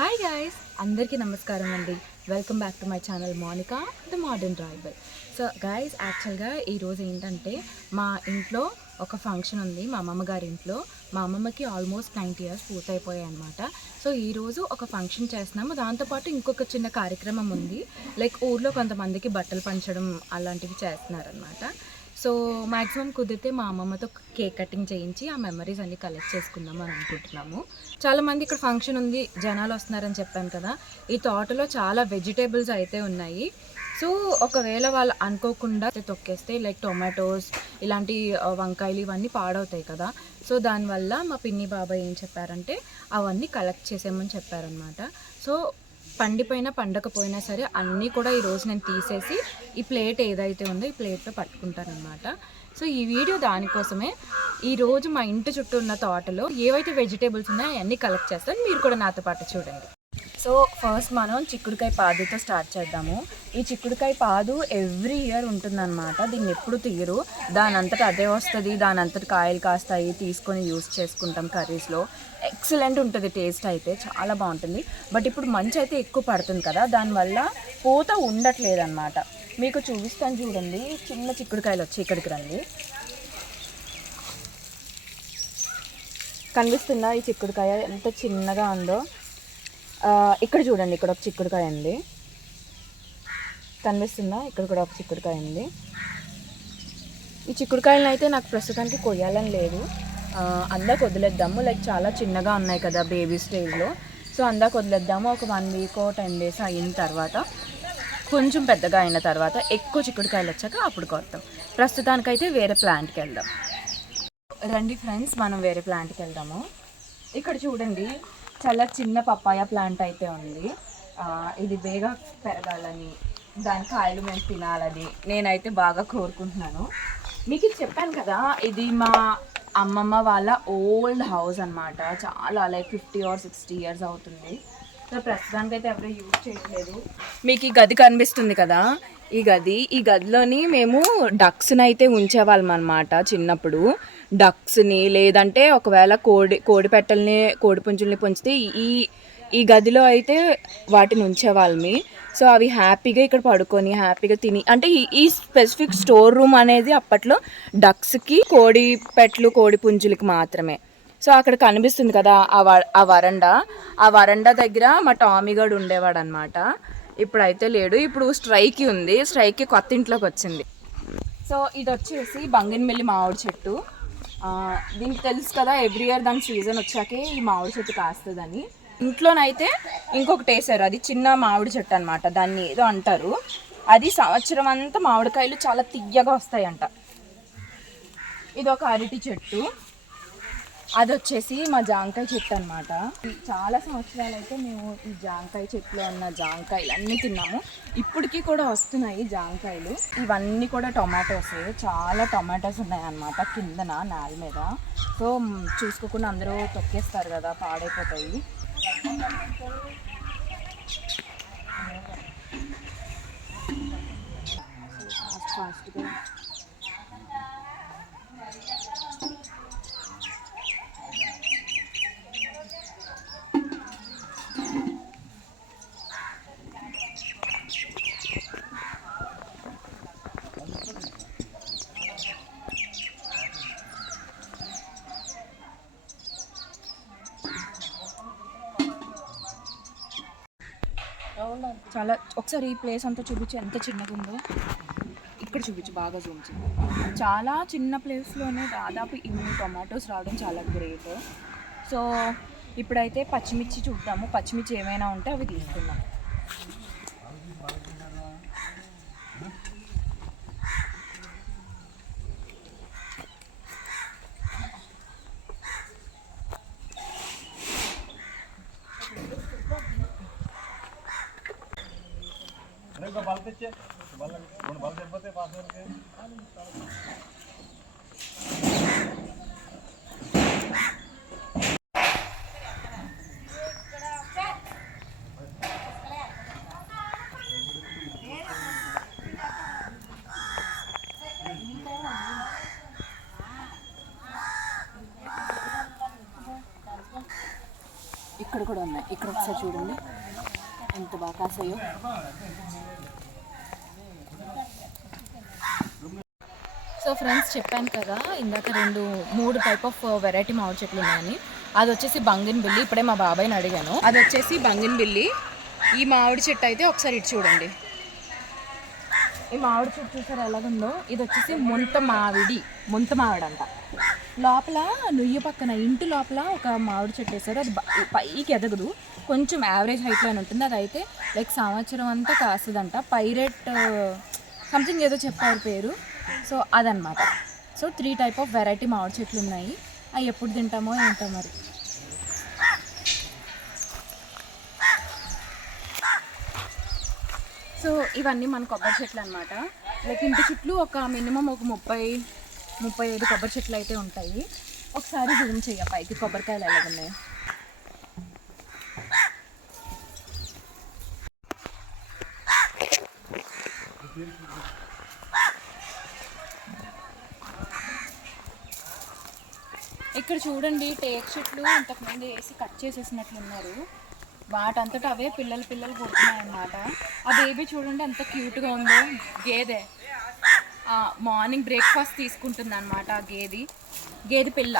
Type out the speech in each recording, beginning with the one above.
Hi guys, అందరికీ నమస్కారం అండి. Welcome back to my channel Monika the modern tribal. So guys, యాక్చువల్గా ఈరోజు ఏంటంటే మా ఇంట్లో ఒక ఫంక్షన్ ఉంది. మా అమ్మమ్మ గారి ఇంట్లో. మా అమ్మమ్మకి ఆల్మోస్ట్ 90 years పూర్తయిపోయాయి అనమాట. సో ఈరోజు ఒక ఫంక్షన్ చేస్తున్నాము. దాంతోపాటు ఇంకొక చిన్న కార్యక్రమం ఉంది. లైక్ ఊర్లో కొంతమందికి బట్టలు పంచడం అలాంటివి చేస్తున్నారనమాట. సో మ్యాక్సిమం కుదిరితే మా అమ్మమ్మతో కేక్ కటింగ్ చేయించి ఆ మెమరీస్ అన్నీ కలెక్ట్ చేసుకుందాం అని అనుకుంటున్నాము. చాలామంది ఇక్కడ ఫంక్షన్ ఉంది, జనాలు వస్తున్నారని చెప్పాను కదా. ఈ తోటలో చాలా వెజిటేబుల్స్ అయితే ఉన్నాయి. సో ఒకవేళ వాళ్ళు అనుకోకుండా తొక్కేస్తే లైక్ టొమాటోస్ ఇలాంటి వంకాయలు ఇవన్నీ పాడవుతాయి కదా. సో దానివల్ల మా పిన్ని బాబాయ్ ఏం చెప్పారంటే అవన్నీ కలెక్ట్ చేసేయమని చెప్పారనమాట. సో పండిపోయినా పండకపోయినా సరే అన్నీ కూడా ఈరోజు నేను తీసేసి ఈ ప్లేట్ ఏదైతే ఉందో ఈ ప్లేట్లో పట్టుకుంటానమాట. సో ఈ వీడియో దానికోసమే. ఈరోజు మా ఇంటి చుట్టూ ఉన్న తోటలో ఏవైతే వెజిటేబుల్స్ ఉన్నాయో అవన్నీ కలెక్ట్ చేస్తాను. మీరు కూడా నాతో పాటు చూడండి. సో ఫస్ట్ మనం చిక్కుడుకాయ పాదుతో స్టార్ట్ చేద్దాము. ఈ చిక్కుడుకాయ పాదు ఎవ్రీ ఇయర్ ఉంటుందన్నమాట. దీన్ని ఎప్పుడు తీయరు, దాని అంతటా అదే వస్తుంది. దాని అంతటి కాయలు కాస్తాయి, తీసుకొని యూస్ చేసుకుంటాం కర్రీస్లో. ఎక్సలెంట్ ఉంటుంది, టేస్ట్ అయితే చాలా బాగుంటుంది. బట్ ఇప్పుడు మంచి అయితే ఎక్కువ పడుతుంది కదా, దానివల్ల పూత ఉండట్లేదు అనమాట. మీకు చూపిస్తాను చూడండి. చిన్న చిక్కుడుకాయలు వచ్చి ఇక్కడికి రండి. కనిపిస్తుందా ఈ చిక్కుడుకాయ ఎంత చిన్నగా ఉందో? ఇక్కడ చూడండి, ఇక్కడ ఒక చిక్కుడుకాయ ఉంది, కనిపిస్తుందా? ఇక్కడ కూడా ఒక చిక్కుడుకాయ ఉంది. ఈ చిక్కుడుకాయలను అయితే నాకు ప్రస్తుతానికి కొయ్యాలని లేదు, అందాక వదిలేద్దాము. లైక్ చాలా చిన్నగా ఉన్నాయి కదా బేబీ స్టేజ్లో. సో అందాక వదిలేద్దాము. ఒక 1 week 10 days అయిన తర్వాత, కొంచెం పెద్దగా అయిన తర్వాత, ఎక్కువ చిక్కుడుకాయలు వచ్చాక అప్పుడు కొడతాం. ప్రస్తుతానికైతే వేరే ప్లాంట్కి వెళ్దాం. రండి ఫ్రెండ్స్, మనం వేరే ప్లాంట్కి వెళ్దాము. ఇక్కడ చూడండి, చాలా చిన్న పప్పాయ ప్లాంట్ అయితే ఉంది. ఇది బేగా పెరగాలని, దాని కాయలు మేము తినాలని నేనైతే బాగా కోరుకుంటున్నాను. మీకు ఇది చెప్పాను కదా, ఇది మా అమ్మమ్మ వాళ్ళ ఓల్డ్ హౌస్ అనమాట. చాలా లైక్ 50 or 60 years అవుతుంది. సో ప్రస్తుతానికి అయితే ఎవరు యూజ్ చేయట్లేదు. మీకు ఈ గది కనిపిస్తుంది కదా, ఈ గదిలోని మేము డక్స్ని అయితే ఉంచేవాళ్ళం అనమాట చిన్నప్పుడు. డక్స్ని లేదంటే ఒకవేళ కోడి పెట్టల్ని, కోడి పుంజుల్ని పుంచితే ఈ గదిలో అయితే వాటిని ఉంచేవాళ్ళమి. సో అవి హ్యాపీగా ఇక్కడ పడుకొని హ్యాపీగా తిని, అంటే ఈ స్పెసిఫిక్ స్టోర్ రూమ్ అనేది అప్పట్లో డక్స్కి, కోడి పెట్టలు, కోడి పుంజులకి మాత్రమే. సో అక్కడ కనిపిస్తుంది కదా ఆ వరండా దగ్గర మా టామీ గడు ఉండేవాడు అనమాట. ఇప్పుడైతే లేడు, ఇప్పుడు స్ట్రైకి ఉంది. స్ట్రైకి కొత్త ఇంట్లోకి వచ్చింది. సో ఇది వచ్చేసి బంగినమిల్లి మామిడి చెట్టు. దీనికి తెలుసు కదా, ఎవ్రీ ఇయర్ దాని సీజన్ వచ్చాకే ఈ మామిడి చెట్టు కాస్తుందని. ఇంట్లోనైతే ఇంకొకటి వేసారు, అది చిన్న మామిడి చెట్టు అనమాట. దాన్ని ఏదో అంటారు. అది సంవత్సరం అంతా మామిడికాయలు చాలా తియ్యగా వస్తాయంట. ఇది ఒక అరటి చెట్టు. అది వచ్చేసి మా జాంకాయ చెట్టు అనమాట. చాలా సంవత్సరాలు అయితే మేము ఈ జాంకాయ చెట్టులో ఉన్న జాంకాయలు అన్నీ తిన్నాము. ఇప్పటికీ కూడా వస్తున్నాయి జాంకాయలు. ఇవన్నీ కూడా టొమాటోస్. చాలా టొమాటోస్ ఉన్నాయి అన్నమాట కిందన నేల మీద. సో చూసుకోకుండా అందరూ తొక్కేస్తారు కదా, పాడైపోతాయి. ఫాస్ట్గా చాలా. ఒకసారి ఈ ప్లేస్ అంతా చూపించి ఎంత చిన్నగా ఉందో. ఇక్కడ చూపించు, బాగా చూపించు. చాలా చిన్న ప్లేస్లోనే దాదాపు ఇన్ని టొమాటోస్ రావడం చాలా గ్రేట్. సో ఇప్పుడైతే పచ్చిమిర్చి చూద్దాము. పచ్చిమిర్చి ఏమైనా ఉంటే అవి తీసుకుందాం. ఇక్కడ కూడా ఉన్నాయి. ఇక్కడ ఒకసారి చూడండి ఎంత బాగా కాసాయో. సో ఫ్రెండ్స్ చెప్పాను కదా ఇందాక 3 టైప్ ఆఫ్ వెరైటీ మామిడి చెట్లు ఉన్నాయని. అది వచ్చేసి బంగిన్ బిల్లి. ఇప్పుడే మా బాబాయ్ని అడిగాను. అది వచ్చేసి బంగిన్ బిల్లి. ఈ మామిడి చెట్టు అయితే ఒకసారి ఇటు చూడండి. ఈ మామిడి చెట్టు చూసారు ఎలాగుందో. ఇది వచ్చేసి ముంత మామిడి అంట. లోపల నుయ్యి పక్కన ఇంటి లోపల ఒక మామిడి చెట్టు వేసారు. అది పైకి ఎదగదు, కొంచెం యావరేజ్ హైట్లోనే ఉంటుంది. అది అయితే లైక్ సంవత్సరం అంతా కాస్తుందంట. పైరెట్ సంథింగ్ ఏదో చెప్పారు పేరు. సో అదనమాట. సో 3 టైప్ ఆఫ్ వెరైటీ మామిడి చెట్లు ఉన్నాయి. అవి ఎప్పుడు తింటామో ఏంటో మరి. సో ఇవన్నీ మన కొబ్బరి చెట్లు అనమాట. లైక్ ఇంటి చుట్టూ ఒక మినిమం ఒక 30-35 కొబ్బరి చెట్లు అయితే ఉంటాయి. ఒకసారి జూమ్ చెయ్య పైకి కొబ్బరికాయలు ఎలాగున్నాయో. ఇక్కడ చూడండి టేక్ చెట్లు ఇంతకుముందు వేసి కట్ చేసేసినట్లున్నారు. వాటంతటా అవే పిల్లలు పుడుతున్నాయి అన్నమాట. ఆ బేబీ చూడండి ఎంత క్యూట్గా ఉందో. గేదె మార్నింగ్ బ్రేక్ఫాస్ట్ తీసుకుంటుంది అనమాట. ఆ గేదె పిల్ల.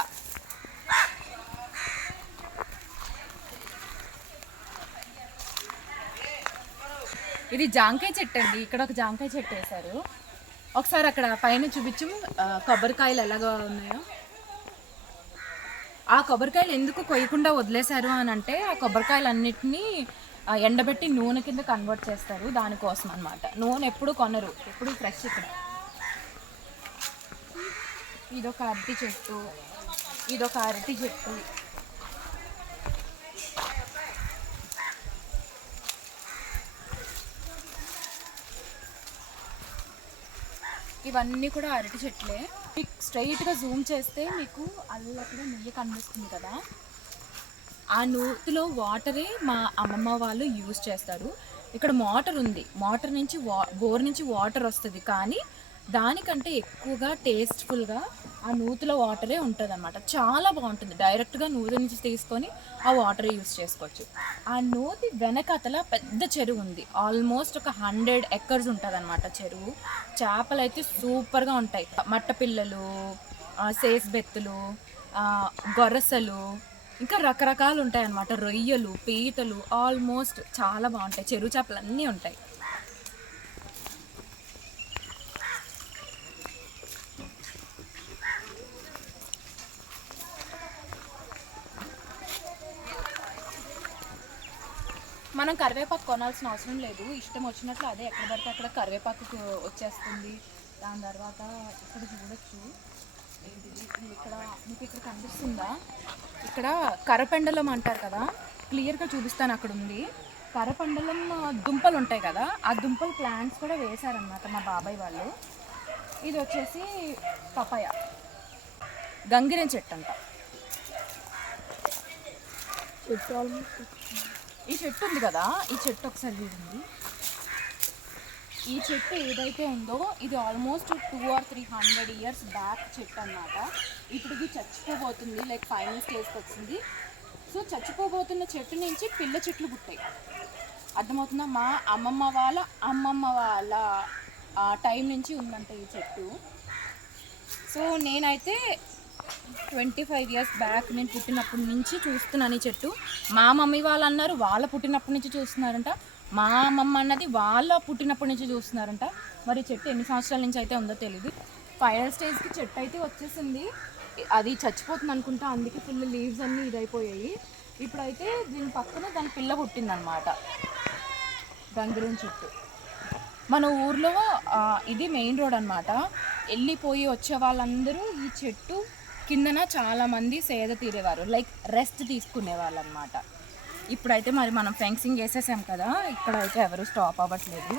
ఇది జాంకాయ చెట్టు అండి. ఇక్కడ ఒక జాంకాయ చెట్టు వేశారు. ఒకసారి అక్కడ పైన చూపించు కొబ్బరికాయలు ఎలాగా ఉన్నాయో. ఆ కొబ్బరికాయలు ఎందుకు కొయ్యకుండా వదిలేశారు అని అంటే ఆ కొబ్బరికాయలన్నిటినీ ఎండబెట్టి నూనె కింద కన్వర్ట్ చేస్తారు. దానికోసం అనమాట. నూనె ఎప్పుడు కొనరు, ఎప్పుడు ఫ్రెష్. ఇక్కడ ఇదొక అరటి చెట్టు. ఇవన్నీ కూడా అరటి చెట్లే. మీకు స్ట్రైట్గా జూమ్ చేస్తే మీకు అక్కడ నెయ్యి కనిపిస్తుంది కదా. ఆ నూతిలో వాటరే మా అమ్మమ్మ వాళ్ళు యూజ్ చేస్తారు. ఇక్కడ మోటార్ ఉంది. మోటార్ నుంచి బోర్ నుంచి వాటర్ వస్తుంది. కానీ దానికంటే ఎక్కువగా టేస్ట్ఫుల్గా ఆ నూతిలో వాటరే ఉంటుంది అనమాట. చాలా బాగుంటుంది. డైరెక్ట్గా నూతి నుంచి తీసుకొని ఆ వాటర్ యూజ్ చేసుకోవచ్చు. ఆ నూతి వెనకతల పెద్ద చెరువు ఉంది. ఆల్మోస్ట్ ఒక 100 ఎకర్స్ ఉంటుంది అనమాట చెరువు. చేపలు అయితే సూపర్గా ఉంటాయి. మట్టపిల్లలు, సేస్బెత్తులు, గొరసలు, ఇంకా రకరకాలు ఉంటాయి అన్నమాట. రొయ్యలు, పీతలు, ఆల్మోస్ట్ చాలా బాగుంటాయి. చెరువు చేపలు అన్నీ ఉంటాయి. మనం కరివేపాకు కొనాల్సిన అవసరం లేదు. ఇష్టం వచ్చినట్లు అదే ఎక్కడ పడితే అక్కడ కరివేపాకు వచ్చేస్తుంది. దాని తర్వాత ఇక్కడ చూడొచ్చు. ఇక్కడ మీకు ఇక్కడ కనిపిస్తుందా? ఇక్కడ కరపెండలం అంటారు కదా, క్లియర్గా చూపిస్తాను. అక్కడ ఉంది కరపెండలం దుంపలు ఉంటాయి కదా, ఆ దుంపల ప్లాంట్స్ కూడా వేశారనమాట మా బాబాయ్ వాళ్ళు. ఇది వచ్చేసి పపాయ, గంగిరెం చెట్టు అంట. ఈ చెట్టు ఉంది కదా, ఈ చెట్టు ఒకసారి చూడండి. ఈ చెట్టు ఏదైతే ఉందో ఇది ఆల్మోస్ట్ 200 or 300 years బ్యాక్ చెట్టు అన్నమాట. ఇప్పటికి చచ్చిపోబోతుంది, లైక్ ఫైనల్ స్టేజ్కి వచ్చింది. సో చచ్చిపోబోతున్న చెట్టు నుంచి పిల్ల చెట్లు పుట్టాయి. అర్థమవుతుందా? మా అమ్మమ్మ వాళ్ళ టైం నుంచి ఉందంట ఈ చెట్టు. సో నేనైతే 25 years బ్యాక్ నేను పుట్టినప్పటి నుంచి చూస్తున్నాను ఈ చెట్టు. మా మమ్మీ వాళ్ళు అన్నారు వాళ్ళ పుట్టినప్పటి నుంచి చూస్తున్నారంట. మా అమ్మమ్మ అన్నది వాళ్ళ పుట్టినప్పటి నుంచి చూస్తున్నారంట. మరి చెట్టు ఎన్ని సంవత్సరాల నుంచి అయితే ఉందో తెలియదు. ఫైనల్ స్టేజ్కి చెట్టు అయితే వచ్చేసింది. అది చచ్చిపోతుంది అనుకుంటా, అందుకే ఫుల్ లీవ్స్ అన్నీ ఇదైపోయాయి. ఇప్పుడైతే దీని పక్కన దాని పిల్ల పుట్టిందనమాట, గంగిరెం చెట్టు. మన ఊర్లో ఇది మెయిన్ రోడ్ అనమాట. వెళ్ళిపోయి వచ్చే వాళ్ళందరూ ఈ చెట్టు కిందన చాలామంది సేద తీరేవారు, లైక్ రెస్ట్ తీసుకునే వాళ్ళు అనమాట. ఇప్పుడైతే మరి మనం ఫెన్సింగ్ వేసేసాం కదా, ఇక్కడైతే ఎవరు స్టాప్ అవ్వట్లేదు.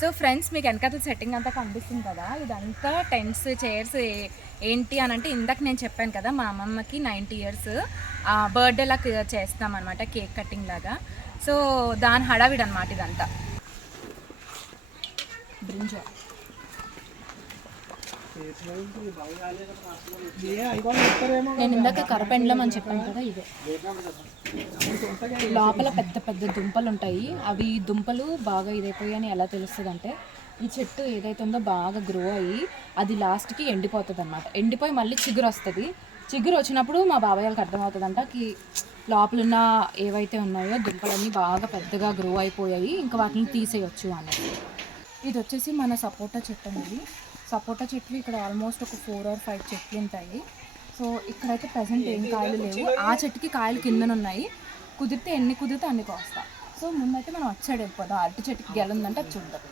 సో ఫ్రెండ్స్, మీకు వెనకాల సెట్టింగ్ అంతా కనిపిస్తుంది కదా, ఇదంతా టెంట్స్, చైర్స్ ఏంటి అని అంటే ఇందాక నేను చెప్పాను కదా మా అమ్మమ్మకి 90 years బర్త్డే లాగా చేస్తామన్నమాట, కేక్ కటింగ్ లాగా. సో దాని హడావిడి అనమాట ఇదంతా. బ్రింజాల్ నేను ఇందాక కరపెండలం అని చెప్పాను కదా, ఇదే. లోపల పెద్ద పెద్ద దుంపలు ఉంటాయి. అవి దుంపలు బాగా ఇదైపోయాయని ఎలా తెలుస్తుంది అంటే, ఈ చెట్టు ఏదైతే ఉందో బాగా గ్రో అయ్యి అది లాస్ట్కి ఎండిపోతుంది అనమాట. ఎండిపోయి మళ్ళీ చిగురు వస్తుంది. చిగురు వచ్చినప్పుడు మా బాబాయ్ వాళ్ళకి అర్థమవుతుందంట లోపల ఉన్న ఏవైతే ఉన్నాయో దుంపలన్నీ బాగా పెద్దగా గ్రో అయిపోయాయి, ఇంకా వాటిని తీసేయచ్చు అనేది. ఇది వచ్చేసి మన సపోటా చెట్టు అనేది. సపోటా చెట్లు ఇక్కడ ఆల్మోస్ట్ ఒక 4 or 5 చెట్లు ఉంటాయి. సో ఇక్కడైతే ప్రజెంట్ ఏం కాయలు లేవు. ఆ చెట్టుకి కాయలు కిందన ఉన్నాయి. కుదిరితే ఎన్ని కుదిరితే అన్ని కోస్తా. సో ముందైతే మనం అటు సైడ్ వెళ్ళిపోదాం. అరటి చెట్టుకి గెల ఉందంటే అది చూద్దాం.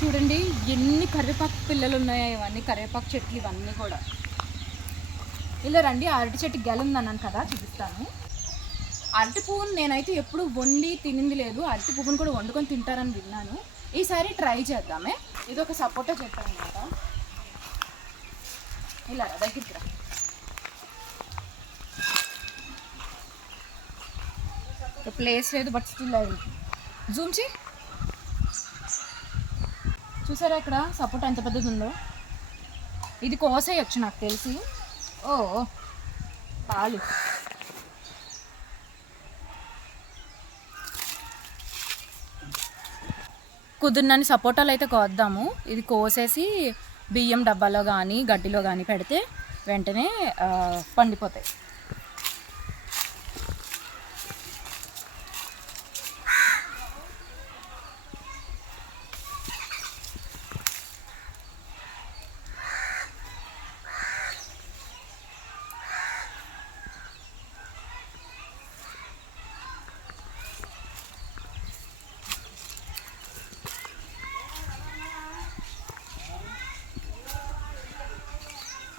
చూడండి ఎన్ని కరివేపాకు పిల్లలు ఉన్నాయో, ఇవన్నీ కరివేపాకు చెట్లు ఇవన్నీ కూడా. ఇలా రండి, అరటి చెట్టు గెల ఉందన్నాను కదా, చూపిస్తాను. అరటి పువ్వును నేనైతే ఎప్పుడు వండి తినింది లేదు. అరటి పువ్వును కూడా వండుకొని తింటారని విన్నాను. ఈసారి ట్రై చేద్దామే. ఇది ఒక సపోటా చెట్టు అనమాట. ఇలా రా, దగ్గరికి రా. ప్లేస్ లేదు బట్ స్టిల్ జూమ్ చే. చూసారా ఇక్కడ సపోటా ఎంత పెద్దది ఉందో. ఇది కోసేయచ్చు నాకు తెలిసి. ఓ పాలు. కుదిరినన్ని సపోటాలు అయితే కోద్దాము. ఇది కోసేసి బియ్యం డబ్బాలో కానీ గడ్డిలో కానీ పెడితే వెంటనే పండిపోతాయి.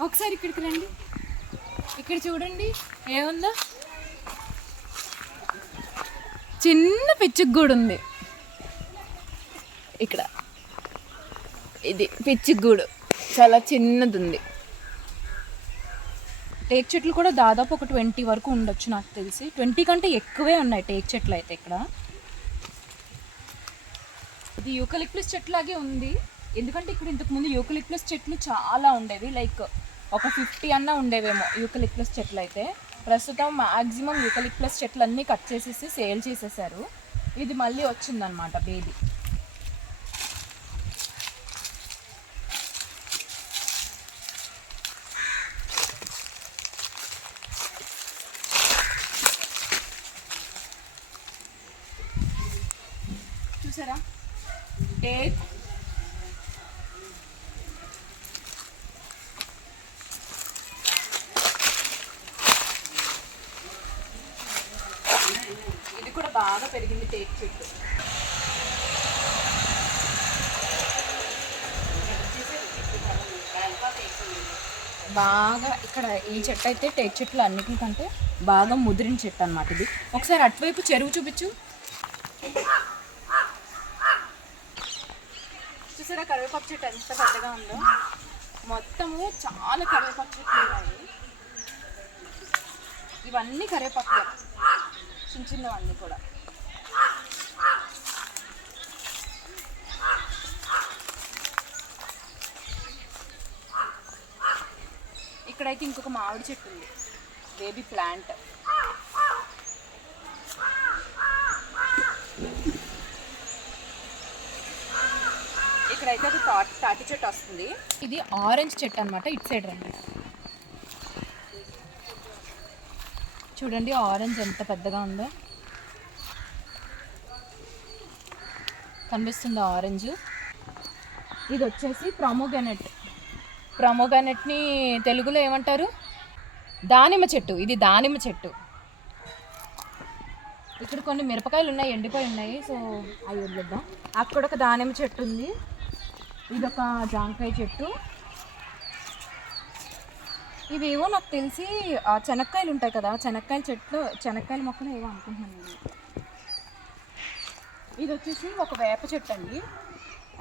ఒకసారి ఇక్కడికి రండి. ఇక్కడ చూడండి ఏముందో, చిన్న పిచ్చుగూడు ఉంది ఇక్కడ. ఇది పిచ్చుగూడు చాలా చిన్నది ఉంది. టేక్ చెట్లు కూడా దాదాపు ఒక 20 వరకు ఉండొచ్చు నాకు తెలిసి. 20 కంటే ఎక్కువే ఉన్నాయి టేక్ చెట్లు అయితే ఇక్కడ. ఇది యూకలిప్టస్ చెట్లాగే ఉంది. ఎందుకంటే ఇక్కడ ఇంతకుముందు యూకలిప్టస్ చెట్లు చాలా ఉండేవి. లైక్ ఒక 50 అన్నా ఉండేవేమో యూకలిప్టస్ చెట్లు అయితే. ప్రస్తుతం మ్యాక్సిమం యూకలిప్టస్ చెట్లు అన్నీ కట్ చేసేసి సేల్ చేసేసారు. ఇది మళ్ళీ వచ్చిందనమాట బేబీ. చూసారా టేక్. ఇది కూడా బాగా పెరిగింది టేక్ చెట్టు. బాగా ఇక్కడ ఈ చెట్టు అయితే టేక్ చెట్లు అన్నిటికంటే బాగా ముదిరిన చెట్టు అనమాట ఇది. ఒకసారి అటువైపు చెరువు చూపించు. చూసారా కరివేపాకు చెట్టు ఎంత పెద్దగా ఉందో. మొత్తము చాలా కరివేపాకు చెట్లు ఉన్నాయి. ఇవన్నీ కరివేపాకు చిన్న చిన్నవన్నీ కూడా. ఇక్కడైతే ఇంకొక మామిడి చెట్టు ఉంది, బేబీ ప్లాంట్. ఇక్కడైతే అది తాటి చెట్టు వస్తుంది. ఇది ఆరెంజ్ చెట్టు అనమాట. ఇటు సైడ్ రండి, చూడండి ఆరెంజ్ ఎంత పెద్దగా ఉందో. కనిపిస్తుంది ఆరెంజ్. ఇది వచ్చేసి ప్రొమోగనెట్. ప్రొమోగనెట్ని తెలుగులో ఏమంటారు? దానిమ్మ చెట్టు. ఇది దానిమ్మ చెట్టు. ఇక్కడ కొన్ని మిరపకాయలు ఉన్నాయి, ఎండిపోయి ఉన్నాయి. సో అవి వదిలేద్దాం. అక్కడ ఒక దానిమ్మ చెట్టు ఉంది. ఇదొక జాంకాయ చెట్టు. ఇవేవో నాకు తెలిసి చెనక్కాయలు ఉంటాయి కదా, చెనక్కాయల చెట్లు, చెనక్కాయల మొక్కలు ఏవో అనుకుంటున్నాను నేను. ఇది వచ్చేసి ఒక వేప చెట్టు అండి.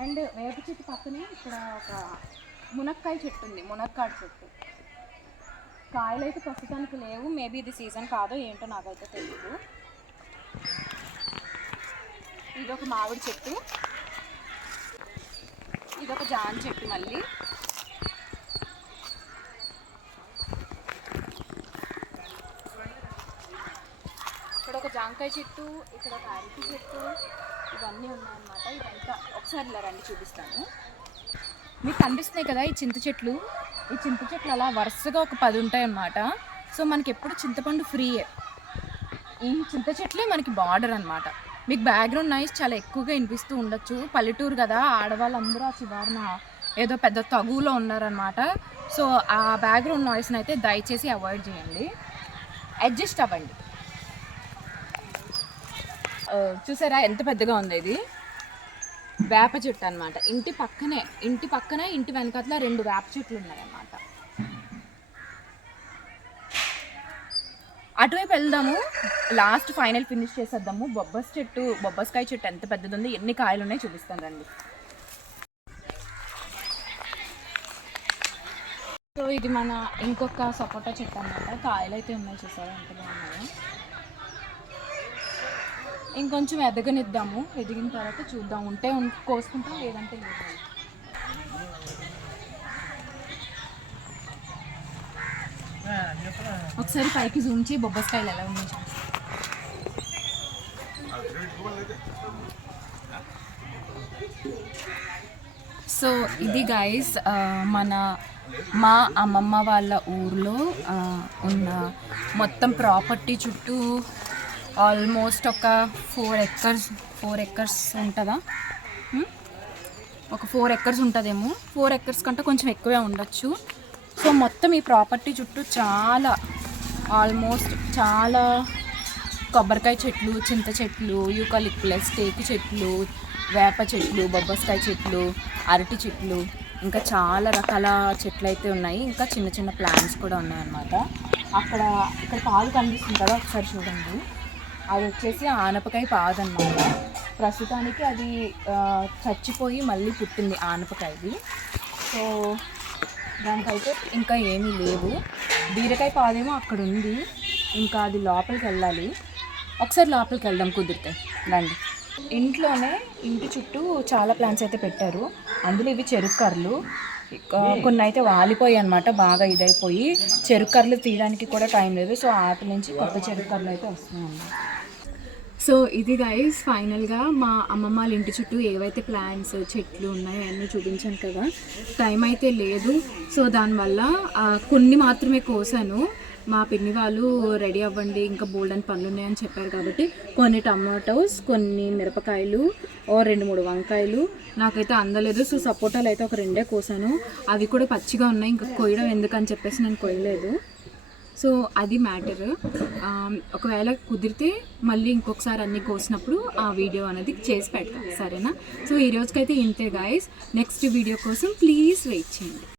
అండ్ వేప చెట్టు పక్కనే ఇక్కడ ఒక మునక్కాయ చెట్టు ఉంది, మునక్కాడ చెట్టు. కాయలు అయితే ప్రస్తుతానికి లేవు, మేబీ ఇది సీజన్ కాదో ఏంటో నాకైతే తెలియదు. ఇదొక మామిడి చెట్టు, ఇదొక జామ చెట్టు, మళ్ళీ ఇక్కడ ఒక జాంకాయ చెట్టు, ఇక్కడ ఒక అరటి చెట్టు, ఇవన్నీ ఉన్నాయన్నమాట. ఇదంతా ఒకసారి ఇలా రండి చూపిస్తాను. మీకు కనిపిస్తున్నాయి కదా ఈ చింత చెట్లు. ఈ చింత చెట్లు అలా వరుసగా ఒక 10 ఉంటాయి అన్నమాట. సో మనకి ఎప్పుడు చింతపండు ఫ్రీయే. ఈ చింత చెట్లే మనకి బార్డర్ అనమాట. మీకు బ్యాక్గ్రౌండ్ నాయిస్ చాలా ఎక్కువగా వినిపిస్తూ ఉండొచ్చు, పల్లెటూరు కదా, ఆడవాళ్ళందరూ ఆ చివరన ఏదో పెద్ద తగువులో ఉన్నారనమాట. సో ఆ బ్యాక్గ్రౌండ్ నాయిస్ని అయితే దయచేసి అవాయిడ్ చేయండి, అడ్జస్ట్ అవ్వండి. చూసారా ఎంత పెద్దగా ఉంది ఇది? వేప చెట్టు అనమాట. ఇంటి పక్కనే ఇంటి వెనకాతల 2 వేప చెట్లు ఉన్నాయన్నమాట. అటువైపు వెళ్దాము, లాస్ట్ ఫైనల్ ఫినిష్ చేసేద్దాము. బొబ్బస్కాయ చెట్టు ఎంత పెద్దది ఉంది, ఎన్ని కాయలు ఉన్నాయి చూపిస్తాను రండి. సో ఇది మన ఇంకొక సపోటా చెట్టు అన్నమాట. కాయలు అయితే ఉన్నాయి, చూసారా ఎంత బాగున్నాయో. ఇంకొంచెం ఎదగనిద్దాము, ఎదిగిన తర్వాత చూద్దాం, ఉంటే కోసుకుంటాం, లేదంటే లేదు. ఒకసారి పైకి జూమ్ చేయి, బొబ్బస్కాయలు ఎలా ఉన్నాయి. సో ఇది గైస్ మా అమ్మమ్మ వాళ్ళ ఊర్లో ఉన్న మొత్తం ప్రాపర్టీ చుట్టూ ఆల్మోస్ట్ ఒక 4 ఎకర్స్ ఉంటుందా, ఒక 4 ఎకర్స్ ఉంటుందేమో. 4 ఎకర్స్ కంటే కొంచెం ఎక్కువే ఉండొచ్చు. సో మొత్తం ఈ ప్రాపర్టీ చుట్టూ ఆల్మోస్ట్ చాలా కొబ్బరికాయ చెట్లు, చింత చెట్లు, యూకలిప్టస్, టేకు చెట్లు, వేప చెట్లు, బొబ్బస్కాయ చెట్లు, అరటి చెట్లు, ఇంకా చాలా రకాల చెట్లు అయితే ఉన్నాయి. ఇంకా చిన్న చిన్న ప్లాంట్స్ కూడా ఉన్నాయన్నమాట. ఇక్కడ పాలు కనిపిస్తుంది కదా, ఒకసారి చూడండి. అది వచ్చేసి ఆనపకాయ పాదు అన్నమాట. ప్రస్తుతానికి అది చచ్చిపోయి మళ్ళీ పుట్టింది ఆనపకాయది. సో దానికైతే ఇంకా ఏమీ లేవు. బీరకాయ పాదేమో అక్కడ ఉంది, ఇంకా అది లోపలికి వెళ్ళాలి. ఒకసారి లోపలికి వెళ్దాం కుదిరితే రండి. ఇంటి చుట్టూ చాలా ప్లాంట్స్ అయితే పెట్టారు. అందులో ఇవి చెరుకు కర్రలు, కొన్ని అయితే వాలిపోయాయి అనమాట, బాగా ఇదైపోయి. చెరుకు కర్రలు తీయడానికి కూడా టైం లేదు. సో ఆట నుంచి కొత్త చెరుకు కర్రలు అయితే వస్తున్నాయి అన్నమాట. సో ఇది గైస్ ఫైనల్గా మా అమ్మమ్మ వాళ్ళ ఇంటి చుట్టూ ఏవైతే ప్లాంట్స్, చెట్లు ఉన్నాయో అన్నీ చూపించాను కదా. టైం అయితే లేదు, సో దానివల్ల కొన్ని మాత్రమే కోసాను. మా పిన్ని వాళ్ళు రెడీ అవ్వండి, ఇంకా బోల్డ్ అని పనులు ఉన్నాయని చెప్పారు కాబట్టి కొన్ని టమాటోస్, కొన్ని మిరపకాయలు, 2-3 వంకాయలు నాకైతే అందలేదు. సో సపోటాలు అయితే ఒక 2 కోసాను, అవి కూడా పచ్చిగా ఉన్నాయి, ఇంకా కొయ్యడం ఎందుకని చెప్పేసి నేను కొయ్యలేదు. సో అది మ్యాటర్. ఒకవేళ కుదిరితే మళ్ళీ ఇంకొకసారి అన్నీ కోసినప్పుడు ఆ వీడియో అనేది చేసి పెడతాను, సరేనా? సో ఈ రోజుకైతే ఇంతే గాయస్. నెక్స్ట్ వీడియో కోసం ప్లీజ్ వెయిట్ చేయండి.